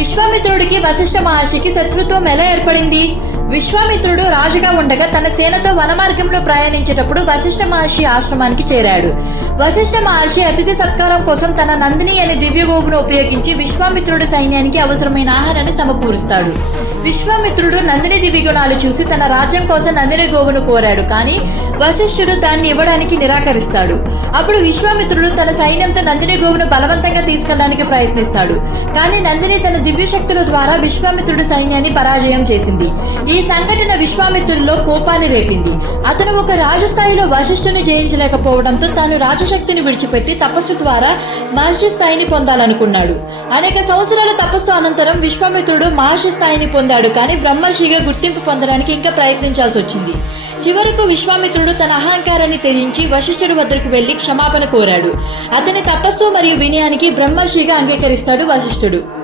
విశ్వామిత్రుడికి వశిష్ఠ మహర్షికి శత్రుత్వం ఎలా ఏర్పడింది? విశ్వామిత్రుడు రాజుగా ఉండగా తన సేనతో వనమార్గంలో ప్రయాణించేటప్పుడు వశిష్ఠ మహర్షి ఆశ్రమానికి చేరాడు. వశిష్ఠ మహర్షి అతిథి సత్కారం కోసం తన నందిని అనే దివ్యగోపును ఉపయోగించి విశ్వామిత్రుడి సైన్యానికి అవసరమైన ఆహారాన్ని సమకూరుస్తాడు. విశ్వామిత్రుడు నందిని దివ్య గుణాలు చూసి తన రాజ్యం కోసం నందిని గోవును కోరాడు. కానీ వశిష్ఠుడు దాన్ని ఇవ్వడానికి నిరాకరిస్తాడు. అప్పుడు విశ్వామిత్రుడు తన సైన్యంతో నందిని గోవును బలవంతంగా తీసుకెళ్ళడానికి ప్రయత్నిస్తాడు. కానీ నందిని తన దివ్య శక్తుల ద్వారా విశ్వామిత్రుడి సైన్యాన్ని పరాజయం చేసింది. ఈ ఈ సంఘటన విశ్వామిత్రుల్లో కోపాన్ని రేపింది. అతను ఒక రాజస్థాయిలో వశిష్ఠుని జయించలేకపోవడంతో తాను రాజశక్తిని విడిచిపెట్టి తపస్సు ద్వారా మహర్షి స్థాయిని పొందాలనుకున్నాడు. అనేక సంవత్సరాల తపస్సు అనంతరం విశ్వామిత్రుడు మహర్షి స్థాయిని పొందాడు కానీ బ్రహ్మర్షిగా గుర్తింపు పొందడానికి ఇంకా ప్రయత్నించాల్సి వచ్చింది. చివరకు విశ్వామిత్రుడు తన అహంకారాన్ని త్యజించి వశిష్ఠుడి వద్దకు వెళ్ళి క్షమాపణ కోరాడు. అతని తపస్సు మరియు వినయానికి బ్రహ్మర్షిగా అంగీకరిస్తాడు వశిష్ఠుడు.